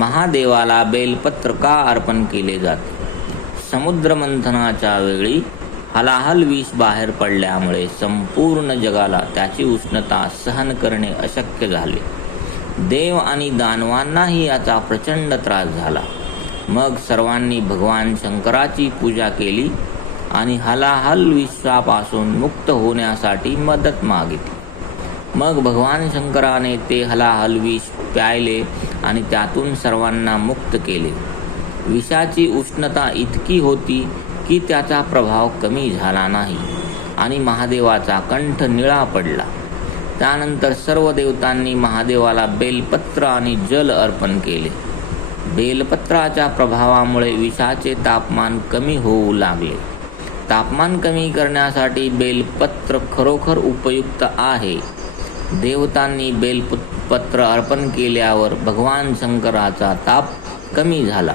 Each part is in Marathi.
महादेवाला बेलपत्र का अर्पण केले जाते. समुद्रमंथनाच्या वेळी हलाहल विष बाहेर पडल्यामुळे संपूर्ण जगाला त्याची उष्णता सहन करणे अशक्य झाले. देव आणि दानवांनाही याचा प्रचंड त्रास झाला. मग सर्वांनी भगवान शंकराची पूजा केली आणि हलाहल विश्वापासून मुक्त होण्यासाठी मदत मागितली. मग भगवान शंकराने ते हलाहल विष प्यायले आणि त्यातून सर्वांना मुक्त केले. विषाची उष्णता इतकी होती की त्याचा प्रभाव कमी झाला नाही आणि महादेवाचा कंठ निळा पडला. त्यानंतर सर्व देवतांनी महादेवाला बेलपत्र आणि जल अर्पण केले. बेलपत्राच्या प्रभावामुळे विषाचे तापमान कमी होऊ लागले. तापमान कमी करण्यासाठी बेलपत्र खरोखर उपयुक्त आहे. देवतांनी बेलपत्र पत्र अर्पण केल्यावर भगवान शंकराचा ताप कमी झाला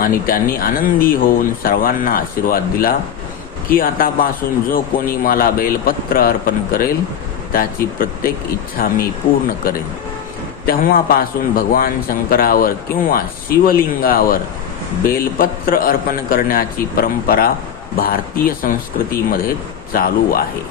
आणि त्यांनी आनंदी होऊन सर्वांना आशीर्वाद दिला की आतापासून जो कोणी मला बेलपत्र अर्पण करेल त्याची प्रत्येक इच्छा मी पूर्ण करेन. तेव्हापासून भगवान शंकरावर किंवा शिवलिंगावर बेलपत्र अर्पण करण्याची परंपरा भारतीय संस्कृतीमध्ये चालू आहे.